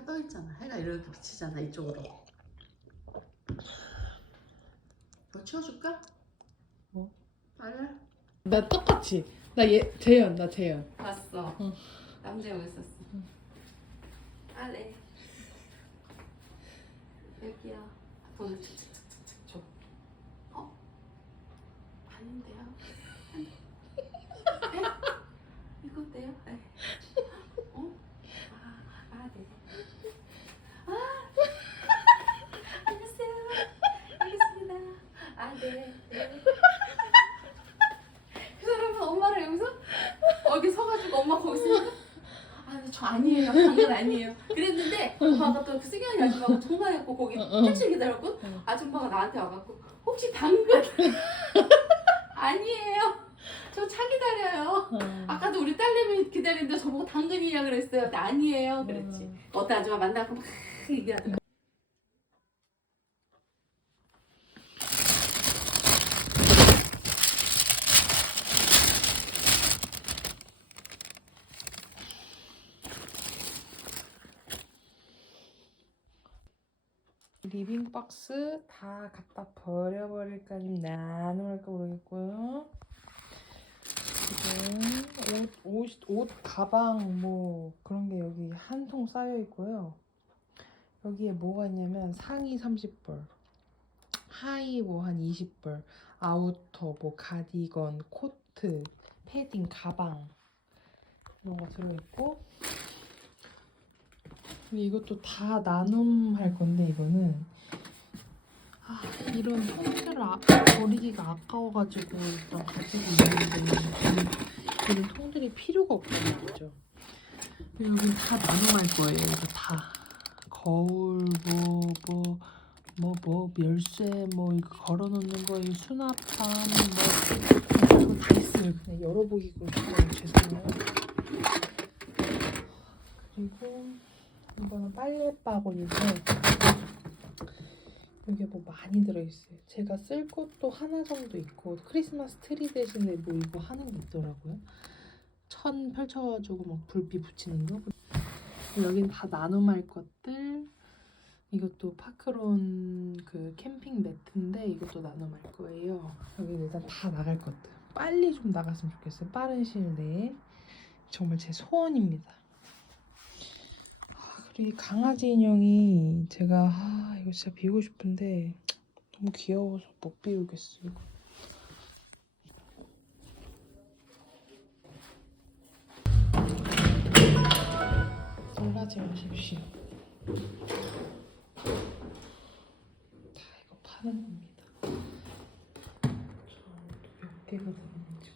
해가 떠 있잖아. 해가 이렇게 비치잖아 이쪽으로. 뭐 치워줄까? 뭐? 빨래? 나 똑같이. 나 얘, 재현, 나 재현. 봤어. 응. 남자 여기 있었어. 빨래. 여기야. 착착착착 줘. 어? 아닌데요? 네? 이거 어때요? 네. 어? 아, 아, 네. 아, 알겠어요. 알겠습니다. 아, 네. 네. 그 사람은 엄마랑 여기서 여기 서가지고 엄마 거기 있으니까 아니 저 아니에요. 당연 아니에요. 그랬는데 엄마가 또그 승현이 아줌마가 전화했고 거기 응, 응. 택시 기다렸고 응. 아줌마가 나한테 와갖고 혹시 당근? 아니에요. 저 차 기다려요. 아까도 우리 딸내미 기다리는데 저보고 당근이냐 그랬어요. 근데 아니에요. 그랬지. 음. 어떤 아줌마 만나고 막 얘기하더라 리빙 박스 다 갖다 버려버릴까 아니면 나눔할까 모르겠고요. 지금 옷, 옷, 옷, 가방 뭐 그런 게 여기 한 통 쌓여 있고요. 여기에 뭐가 있냐면 상의 30벌, 하의 뭐 한 20벌, 아우터, 뭐 가디건, 코트, 패딩, 가방 이런 거 들어있고 이것도 다 나눔 할 건데 이거는 아, 이런 통째로 아, 버리기가 아까워가지고 일단 가지고 있는데 이- 이런 통들이 필요가 없단 말이죠. 여기 다 나눔할 거예요. 이거 다 거울 뭐뭐 뭐뭐 멸쇠 뭐 이거 걸어놓는 거 이거 수납함 뭐 이거 다 있어요. 그냥 열어보기가 싫어요. 죄송해요. 그리고 이거는 빨래바구니인데 여기에 뭐 많이 들어있어요. 제가 쓸 것도 하나 정도 있고 크리스마스 트리 대신에 뭐 이거 하는 게 있더라고요. 천 펼쳐가지고 막 불빛 붙이는 거. 여긴 다 나눔할 것들. 이것도 파크론 그 캠핑 매트인데 이것도 나눔할 거예요. 여기 일단 다 나갈 것들. 빨리 좀 나갔으면 좋겠어요. 빠른 시일 내에. 정말 제 소원입니다. 이 강아지 인형이 제가 아, 이거 진짜 비우고 싶은데 너무 귀여워서 못 비우겠어요. 놀라지 마십시오. 다 이거 파는 겁니다. 저몇 개가 들었는지.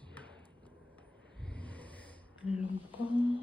멜론빵, 이거